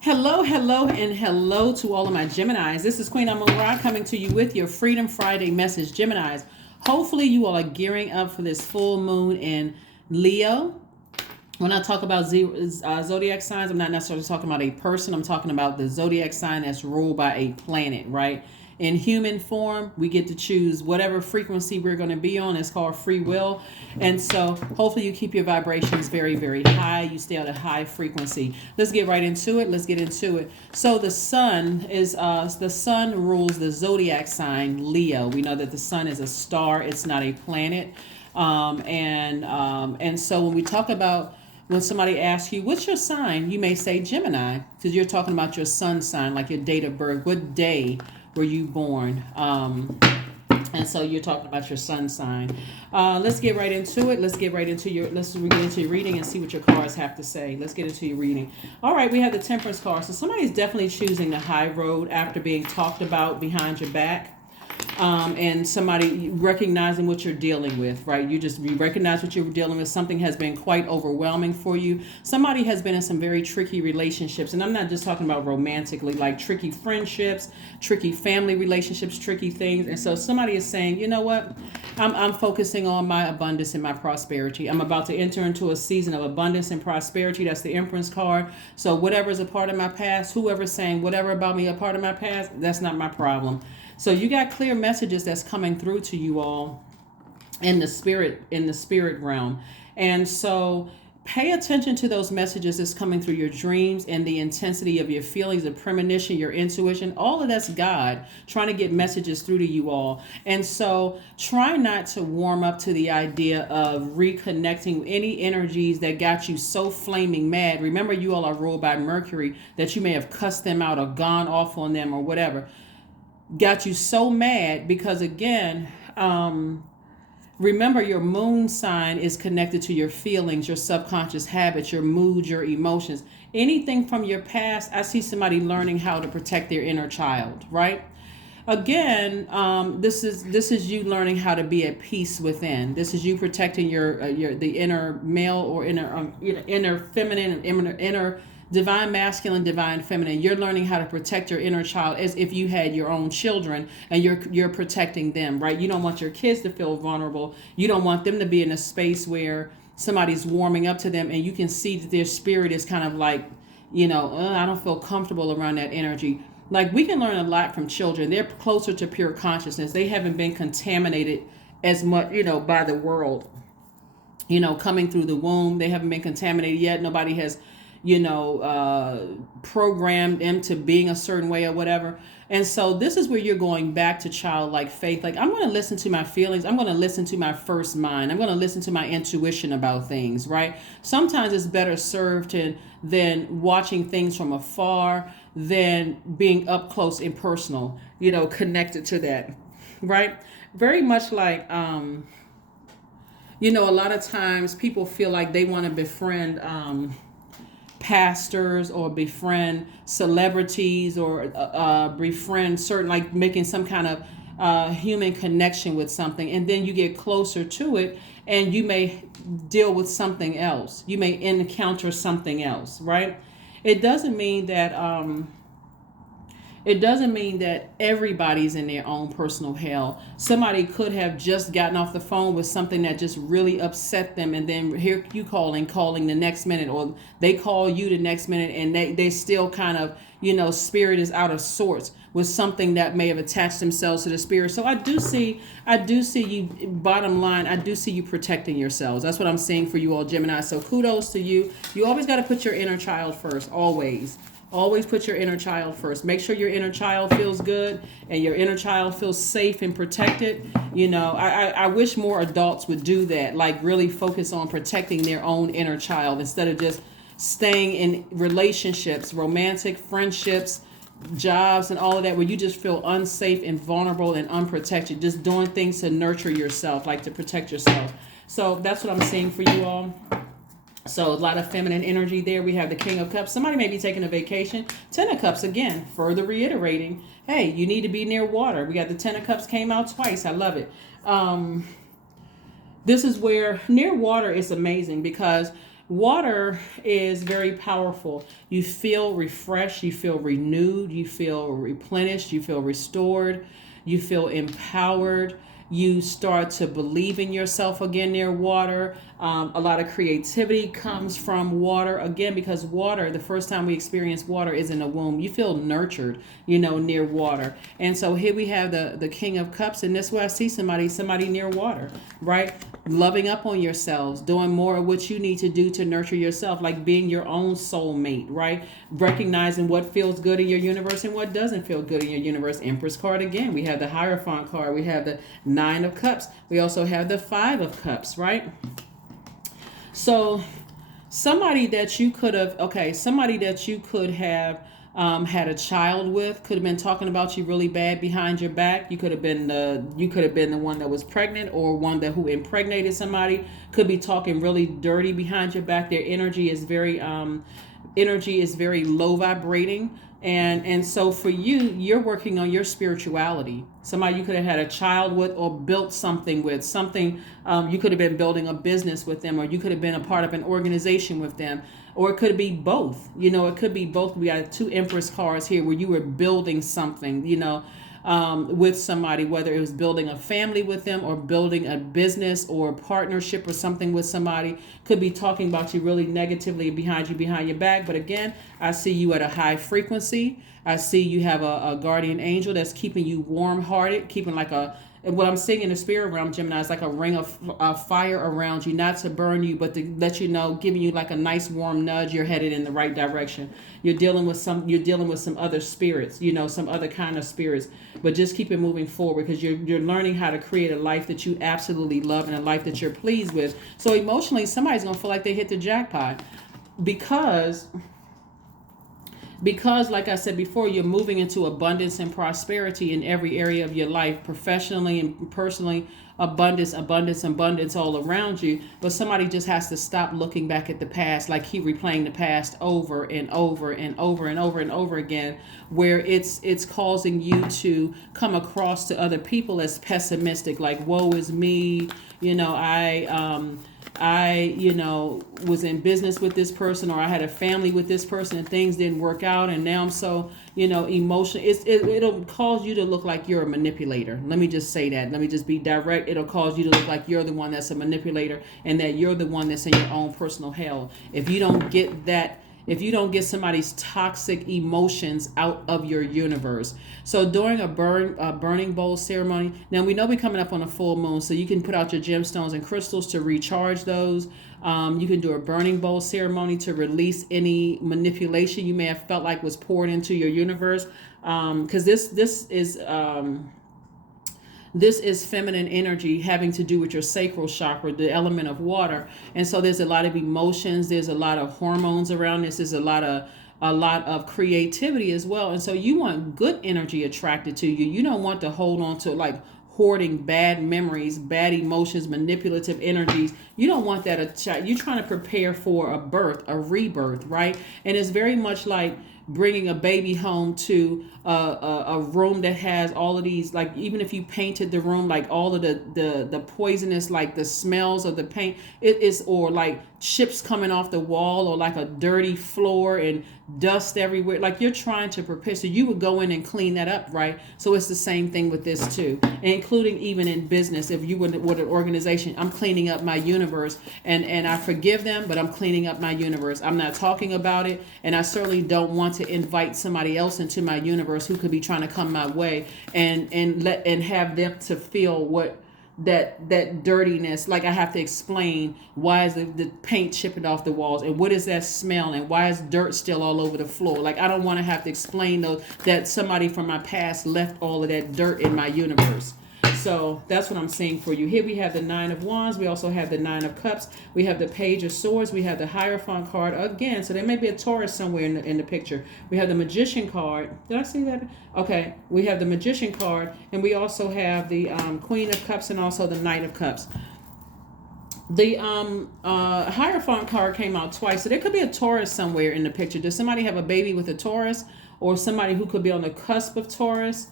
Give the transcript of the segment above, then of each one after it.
Hello, hello, and hello to all of my Geminis. This is Queen Amun Ra coming to you with your Freedom Friday message, Geminis. Hopefully, you all are gearing up for this full moon in Leo. When I talk about zodiac signs, I'm not necessarily talking about a person. I'm talking about the zodiac sign that's ruled by a planet, right? In human form, we get to choose whatever frequency we're going to be on. It's called free will. And so hopefully you keep your vibrations very, very high. You stay at a high frequency. Let's get right into it. Let's get into it. So the sun rules the zodiac sign Leo. We know that the sun is a star. It's not a planet. And so when we talk about when somebody asks you, what's your sign? You may say Gemini, because you're talking about your sun sign, like your date of birth. What day were you born? And so you're talking about your sun sign. Let's get right into it. Let's get into your reading and see what your cards have to say. Let's get into your reading. All right, we have the Temperance card. So somebody's definitely choosing the high road after being talked about behind your back. And somebody recognizing what you're dealing with, right? You recognize what you're dealing with. Something has been quite overwhelming for you. Somebody has been in some very tricky relationships. And I'm not just talking about romantically, like tricky friendships, tricky family relationships, tricky things. And so somebody is saying, you know what? I'm focusing on my abundance and my prosperity. I'm about to enter into a season of abundance and prosperity. That's the Empress card. So whatever is a part of my past, whoever's saying whatever about me a part of my past, that's not my problem. So you got clear messages that's coming through to you all in the spirit realm. And so pay attention to those messages that's coming through your dreams and the intensity of your feelings, the premonition, your intuition. All of that's God trying to get messages through to you all. And so try not to warm up to the idea of reconnecting any energies that got you so flaming mad. Remember, you all are ruled by Mercury, that you may have cussed them out or gone off on them or whatever. Got you so mad because, again, remember, your moon sign is connected to your feelings, your subconscious habits, your moods, your emotions. Anything from your past, I see somebody learning how to protect their inner child, right? Again, this is you learning how to be at peace within. This is you protecting the inner male or inner feminine and inner divine masculine, divine feminine. You're learning how to protect your inner child as if you had your own children, and you're protecting them, right? You don't want your kids to feel vulnerable. You don't want them to be in a space where somebody's warming up to them and you can see that their spirit is kind of like, I don't feel comfortable around that energy. Like, we can learn a lot from children. They're closer to pure consciousness. They haven't been contaminated as much, by the world, coming through the womb. They haven't been contaminated yet. Nobody has programmed them to being a certain way or whatever. And so this is where you're going back to childlike faith. Like, I'm going to listen to my feelings. I'm going to listen to my first mind. I'm going to listen to my intuition about things, right? Sometimes it's better served than watching things from afar than being up close and personal, connected to that, right? Very much like, a lot of times people feel like they want to befriend, pastors or befriend celebrities or befriend certain, like making some kind of human connection with something, and then you get closer to it and you may deal with something else. You may encounter something else, right? It doesn't mean that everybody's in their own personal hell. Somebody could have just gotten off the phone with something that just really upset them, and then here you calling the next minute, or they call you the next minute, and they still kind of, spirit is out of sorts with something that may have attached themselves to the spirit. So I do see you, bottom line, I do see you protecting yourselves. That's what I'm seeing for you all, Gemini. So kudos to you. You always got to put your inner child first, always. Always put your inner child first. Make sure your inner child feels good and your inner child feels safe and protected. I wish more adults would do that, like really focus on protecting their own inner child instead of just staying in relationships, romantic friendships, jobs, and all of that, where you just feel unsafe and vulnerable and unprotected, just doing things to nurture yourself, like to protect yourself. So that's what I'm seeing for you all. So a lot of feminine energy there. We have the King of Cups. Somebody may be taking a vacation. Ten of Cups, again, further reiterating, hey, you need to be near water. We got the Ten of Cups came out twice. I love it. This is where near water is amazing because Water is very powerful. You feel refreshed, you feel renewed, you feel replenished, you feel restored, you feel empowered. You start to believe in yourself again near water. A lot of creativity comes from water again, because water, the first time we experience water is in the womb. You feel nurtured, near water. And so here we have the King of Cups, and this way I see somebody near water, right? Loving up on yourselves, doing more of what you need to do to nurture yourself, like being your own soulmate, right? Recognizing what feels good in your universe and what doesn't feel good in your universe. Empress card again. We have the Hierophant card. We have the Nine of Cups. We also have the Five of Cups, right? So somebody that you could have had a child with could have been talking about you really bad behind your back. You could have been the one that was pregnant, or one that who impregnated somebody. Could be talking really dirty behind your back. Their energy is very low vibrating. And so for you, you're working on your spirituality. Somebody you could have had a child with, or built something with. You could have been building a business with them, or you could have been a part of an organization with them, or it could be both. It could be both. We got two Empress cards here where you were building something, with somebody, whether it was building a family with them, or building a business or a partnership or something with somebody. Could be talking about you really negatively behind your back. But again, I see you at a high frequency. I see you have a guardian angel that's keeping you warm hearted, keeping like what I'm seeing in the spirit realm, Gemini, is like a ring of fire around you, not to burn you, but to let you know, giving you like a nice warm nudge. You're headed in the right direction. You're dealing with some other spirits, some other kind of spirits, but just keep it moving forward, because you're learning how to create a life that you absolutely love and a life that you're pleased with. So emotionally, somebody's gonna feel like they hit the jackpot, because like I said before, you're moving into abundance and prosperity in every area of your life, professionally and personally. Abundance all around you. But somebody just has to stop looking back at the past, like keep replaying the past over and over and over and over and over again, where it's causing you to come across to other people as pessimistic, like woe is me, I was in business with this person, or I had a family with this person, and things didn't work out, and now I'm so, emotional. It'll cause you to look like you're a manipulator. Let me just say that. Let me just be direct. It'll cause you to look like you're the one that's a manipulator, and that you're the one that's in your own personal hell. If you don't get somebody's toxic emotions out of your universe. So during a burning bowl ceremony, now we know we're coming up on a full moon, so you can put out your gemstones and crystals to recharge those. You can do a burning bowl ceremony to release any manipulation you may have felt like was poured into your universe. Because this is feminine energy having to do with your sacral chakra, the element of water. And so there's a lot of emotions, there's a lot of hormones around this, there's a lot of creativity as well. And so you want good energy attracted to you. You don't want to hold on to like hoarding bad memories, bad emotions, manipulative energies. You don't want that. You're trying to prepare for a rebirth, right? And it's very much like bringing a baby home to a room that has all of these, like, even if you painted the room, like all of the poisonous, like the smells of the paint, it is, or like chips coming off the wall, or like a dirty floor and dust everywhere, like you're trying to prepare. So you would go in and clean that up, right? So it's the same thing with this too, including even in business. If you would an organization, I'm cleaning up my universe, and I forgive them, but I'm cleaning up my universe. I'm not talking about it, and I certainly don't want to invite somebody else into my universe who could be trying to come my way and have them to feel what that dirtiness. Like I have to explain, why is the paint chipping off the walls, and what is that smell, and why is dirt still all over the floor. Like I don't want to have to explain that somebody from my past left all of that dirt in my universe. So that's what I'm saying for you. Here we have the Nine of Wands. We also have the Nine of Cups. We have the Page of Swords. We have the Hierophant card again. So there may be a Taurus somewhere in the picture. We have the Magician card. Did I see that? Okay. We have the Magician card. And we also have the Queen of Cups and also the Knight of Cups. The Hierophant card came out twice. So there could be a Taurus somewhere in the picture. Does somebody have a baby with a Taurus? Or somebody who could be on the cusp of Taurus?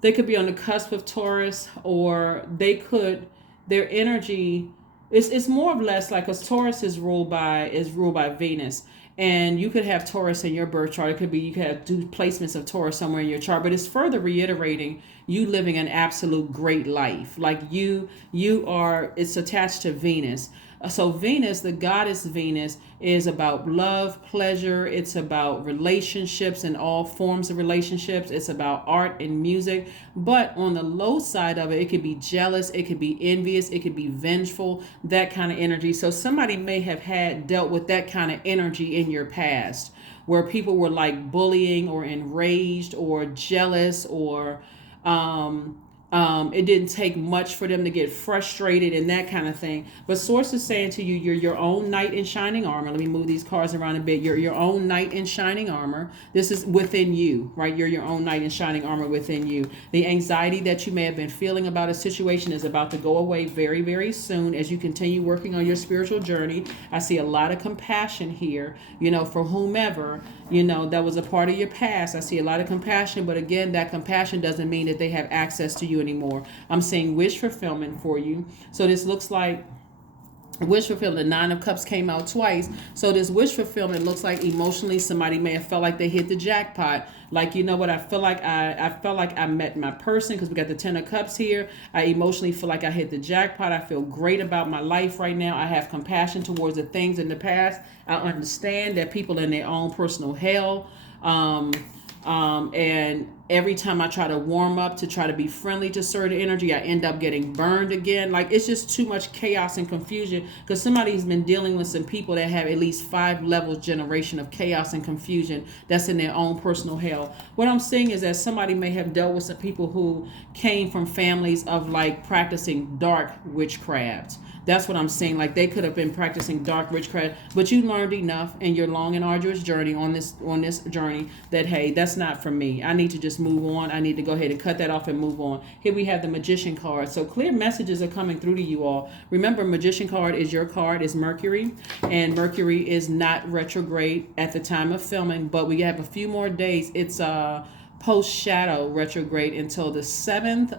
They could be on the cusp of Taurus, or they could their energy it's more or less like, because Taurus is ruled by Venus, and you could have Taurus in your birth chart. It could be, you could have do placements of Taurus somewhere in your chart, but it's further reiterating you living an absolute great life. Like you are, it's attached to Venus. So Venus, the goddess Venus, is about love, pleasure. It's about relationships and all forms of relationships. It's about art and music. But on the low side of it, it could be jealous, it could be envious, it could be vengeful, that kind of energy. So somebody may have had dealt with that kind of energy in your past, where people were like bullying or enraged or jealous, or um, it didn't take much for them to get frustrated and that kind of thing. But Source is saying to you, you're your own knight in shining armor. Let me move these cards around a bit. You're your own knight in shining armor. This is within you, right? You're your own knight in shining armor within you. The anxiety that you may have been feeling about a situation is about to go away very, very soon as you continue working on your spiritual journey. I see a lot of compassion here, for whomever, that was a part of your past. I see a lot of compassion, but again, that compassion doesn't mean that they have access to you anymore. I'm seeing wish fulfillment for you. So this looks like wish fulfillment. The Nine of Cups came out twice. So this wish fulfillment looks like emotionally somebody may have felt like they hit the jackpot. Like, you know what, I feel like I felt like I met my person, because we got the Ten of Cups here. I emotionally feel like I hit the jackpot. I feel great about my life right now. I have compassion towards the things in the past. I understand that people in their own personal hell. And every time I try to warm up to try to be friendly to certain energy, I end up getting burned again. Like, it's just too much chaos and confusion, because somebody's been dealing with some people that have at least 5 levels generation of chaos and confusion that's in their own personal hell. What I'm saying is that somebody may have dealt with some people who came from families of like practicing dark witchcraft. That's what I'm saying. Like, they could have been practicing dark witchcraft, but you learned enough in your long and arduous journey on this journey that, hey, that's not for me. I need to just move on. I need to go ahead and cut that off and move on. Here we have the Magician card. So clear messages are coming through to you all. Remember, Magician card is your card, is Mercury, and Mercury is not retrograde at the time of filming, but we have a few more days. It's post shadow retrograde until the 7th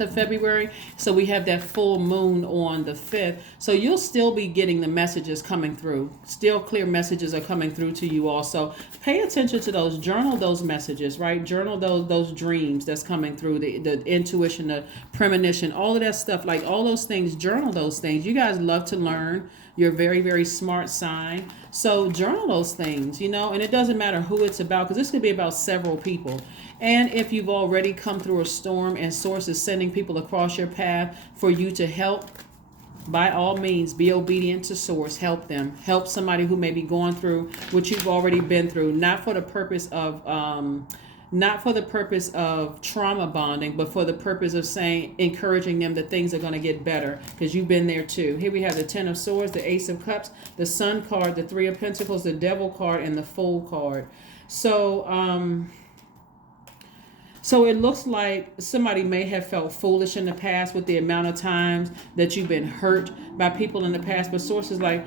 of February. So we have that full moon on the 5th. So you'll still be getting the messages coming through. Still clear messages are coming through to you all. So pay attention to those. Journal those messages, right? Journal those dreams that's coming through, the intuition, the premonition, all of that stuff, like all those things. Journal those things. You guys love to learn. You're a very, very smart sign. So journal those things, and it doesn't matter who it's about, because this could be about several people. And if you've already come through a storm and Source is sending people across your path for you to help, by all means, be obedient to Source. Help them. Help somebody who may be going through what you've already been through, not for the purpose of trauma bonding, but for the purpose of encouraging them that things are going to get better, because you've been there too. Here we have the Ten of Swords, the Ace of Cups, the Sun card, the Three of Pentacles, the Devil card, and the Fool card. So it looks like somebody may have felt foolish in the past with the amount of times that you've been hurt by people in the past. But Source is like,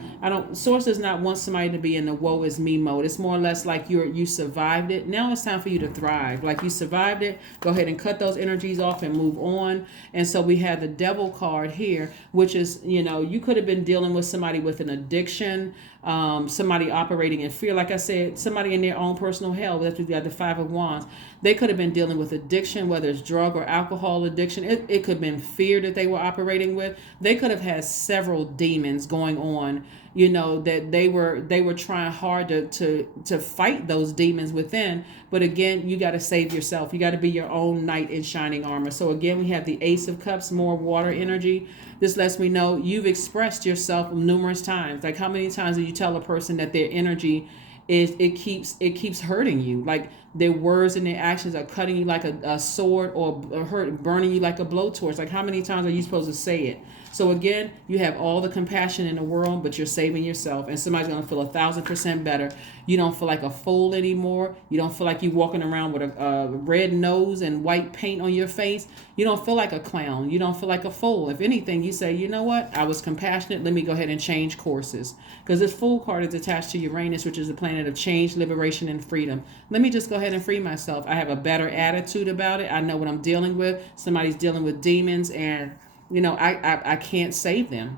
Source does not want somebody to be in the woe is me mode. It's more or less like you survived it. Now it's time for you to thrive. Like, you survived it. Go ahead and cut those energies off and move on. And so we have the Devil card here, which is, you could have been dealing with somebody with an addiction, somebody operating in fear. Like I said, somebody in their own personal hell. That's what we got, the Five of Wands. They could have been dealing with addiction, whether it's drug or alcohol addiction. It could have been fear that they were operating with. They could have had several demons going on, that they were trying hard to fight those demons within. But again, you got to save yourself. You got to be your own knight in shining armor. So again, we have the Ace of Cups, more water energy. This lets me know you've expressed yourself numerous times. Like, how many times do you tell a person that their energy it keeps hurting you? Like, their words and their actions are cutting you like a sword, or burning you like a blowtorch. Like, how many times are you supposed to say it? So again, you have all the compassion in the world, but you're saving yourself, and somebody's gonna feel 1,000% better. You don't feel like a fool anymore. You don't feel like you walking around with a red nose and white paint on your face. You don't feel like a clown. You don't feel like a fool. If anything, you say, you know what? I was compassionate. Let me go ahead and change courses. Because this Fool card is attached to Uranus, which is the planet of change, liberation, and freedom. Let me just go ahead and free myself. I have a better attitude about it. I know what I'm dealing with. Somebody's dealing with demons, and I can't save them.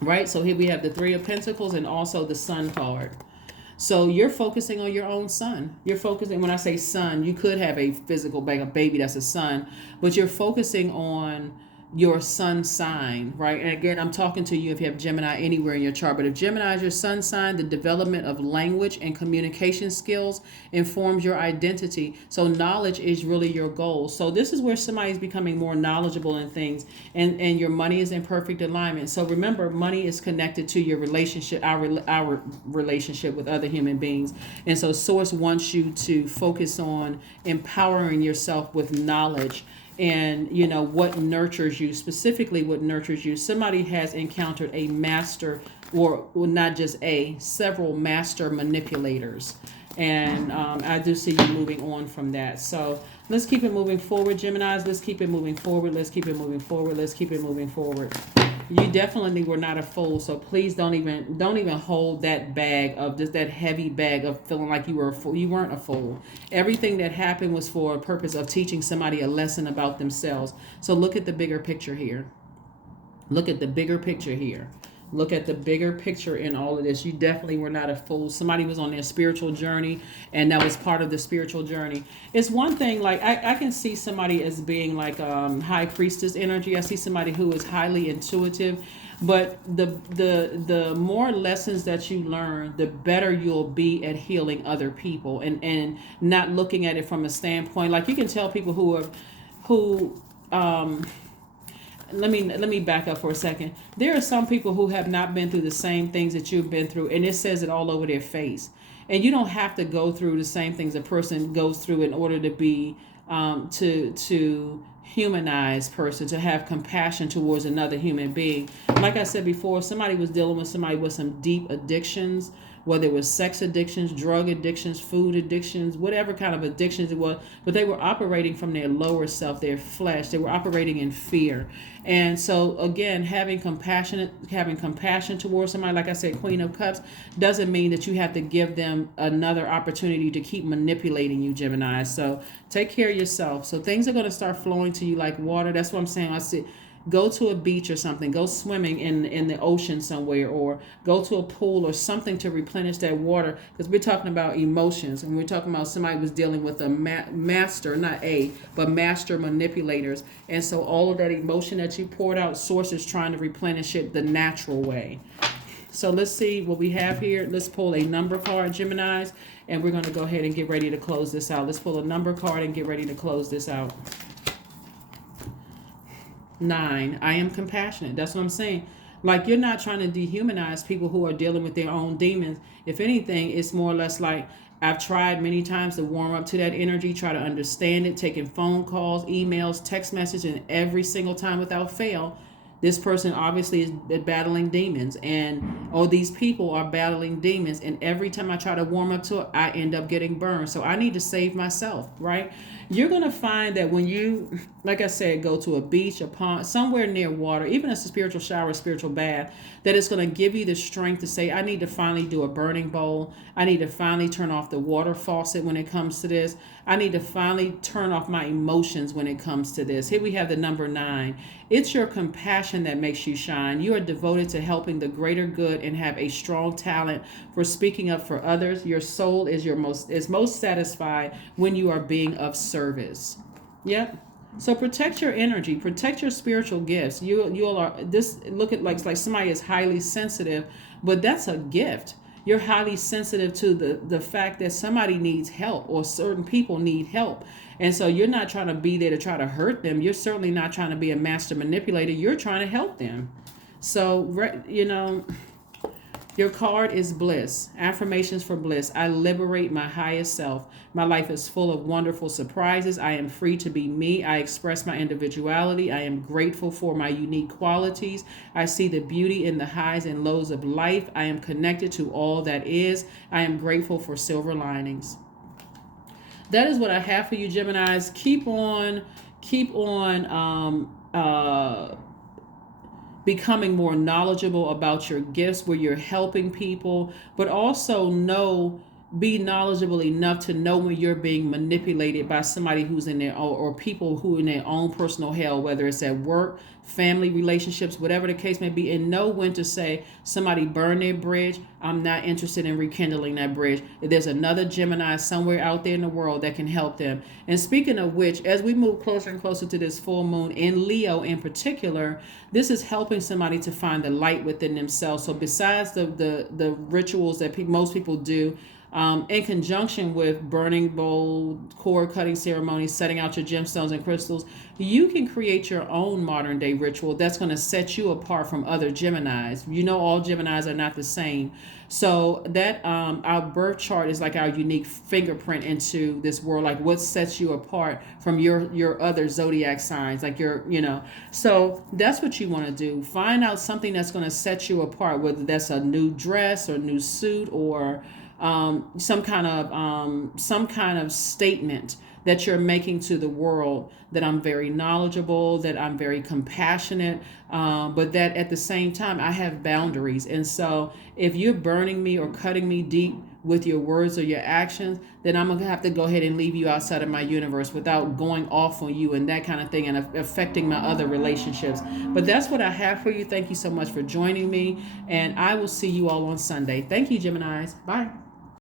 Right? So here we have the Three of Pentacles and also the Sun card. So you're focusing on your own son. You're focusing, when I say son, you could have a physical baby that's a son, but you're focusing on your sun sign, right? And again, I'm talking to you if you have Gemini anywhere in your chart, but if Gemini is your sun sign, the development of language and communication skills informs your identity. So knowledge is really your goal. So this is where somebody's becoming more knowledgeable in things, and your money is in perfect alignment. So remember, money is connected to your relationship, our relationship with other human beings. And so Source wants you to focus on empowering yourself with knowledge, and what nurtures you, specifically what nurtures you. Somebody has encountered a master, or not just several master manipulators, and I do see you moving on from that. So let's keep it moving forward, Geminis. Let's keep it moving forward. Let's keep it moving forward. Let's keep it moving forward. You definitely were not a fool, so please don't even hold that bag of just that heavy bag of feeling like you were a fool. You weren't a fool. Everything that happened was for a purpose of teaching somebody a lesson about themselves. So look at the bigger picture here. Look at the bigger picture here. Look at the bigger picture in all of this. You definitely were not a fool. Somebody was on their spiritual journey, and that was part of the spiritual journey. It's one thing, like I can see somebody as being like high priestess energy. I see somebody who is highly intuitive, but the more lessons that you learn, the better you'll be at healing other people, and not looking at it from a standpoint. Like you can tell people who let me back up for a second. There are some people who have not been through the same things that you've been through, and it says it all over their face. And you don't have to go through the same things a person goes through in order to be to humanize person, to have compassion towards another human being. Like I said before, somebody was dealing with somebody with some deep addictions, whether it was sex addictions, drug addictions, food addictions, whatever kind of addictions it was, but they were operating from their lower self, their flesh. They were operating in fear. And so again, having compassion towards somebody, like I said, Queen of Cups, doesn't mean that you have to give them another opportunity to keep manipulating you, Gemini. So take care of yourself. So things are going to start flowing to you like water. That's what I'm saying. I see. Go to a beach or something. Go swimming in the ocean somewhere, or go to a pool or something to replenish that water. Because we're talking about emotions, and we're talking about somebody was dealing with a master, but master manipulators. And so all of that emotion that you poured out, Source is trying to replenish it the natural way. So let's see what we have here. Let's pull a number card, Geminis, and we're going to go ahead and get ready to close this out. Let's pull a number card and get ready to close this out. 9. I am compassionate. That's what I'm saying. Like, you're not trying to dehumanize people who are dealing with their own demons. If anything, it's more or less like, I've tried many times to warm up to that energy, try to understand it, taking phone calls, emails, text messages, and every single time without fail, this person obviously is battling demons, these people are battling demons, and every time I try to warm up to it, I end up getting burned. So I need to save myself, right? You're going to find that when you, like I said, go to a beach, a pond, somewhere near water, even as a spiritual shower, a spiritual bath, that it's going to give you the strength to say, I need to finally do a burning bowl. I need to finally turn off the water faucet when it comes to this. I need to finally turn off my emotions when it comes to this. Here we have the number 9. It's your compassion that makes you shine. You are devoted to helping the greater good and have a strong talent for speaking up for others. Your soul is most satisfied when you are being of service. Yep. So protect your energy, protect your spiritual gifts. You all are this. Look at like somebody is highly sensitive, but that's a gift. You're highly sensitive to the fact that somebody needs help, or certain people need help. And so you're not trying to be there to try to hurt them. You're certainly not trying to be a master manipulator. You're trying to help them. So, Your card is bliss. Affirmations for bliss. I liberate my highest self. My life is full of wonderful surprises. I am free to be me. I express my individuality. I am grateful for my unique qualities. I see the beauty in the highs and lows of life. I am connected to all that is. I am grateful for silver linings. That is what I have for you, Geminis. Keep on becoming more knowledgeable about your gifts where you're helping people, but also be knowledgeable enough to know when you're being manipulated by somebody who's in their own, or people who in their own personal hell, whether it's at work, family relationships, whatever the case may be, and know when to say, somebody burned their bridge. I'm not interested in rekindling that bridge. There's another Gemini somewhere out there in the world that can help them. And speaking of which, as we move closer and closer to this full moon in Leo in particular, this is helping somebody to find the light within themselves. So besides the rituals that most people do, in conjunction with burning bowl, cord cutting ceremonies, setting out your gemstones and crystals, you can create your own modern day ritual that's going to set you apart from other Geminis. You know, all Geminis are not the same. So that our birth chart is like our unique fingerprint into this world, like what sets you apart from your other zodiac signs, like so that's what you want to do. Find out something that's going to set you apart, whether that's a new dress or new suit, or some kind of statement that you're making to the world, that I'm very knowledgeable, that I'm very compassionate, but that at the same time I have boundaries. And so if you're burning me or cutting me deep with your words or your actions, then I'm gonna have to go ahead and leave you outside of my universe without going off on you and that kind of thing, and affecting my other relationships. But that's what I have for you. Thank you so much for joining me, and I will see you all on Sunday. Thank you, Geminis. Bye.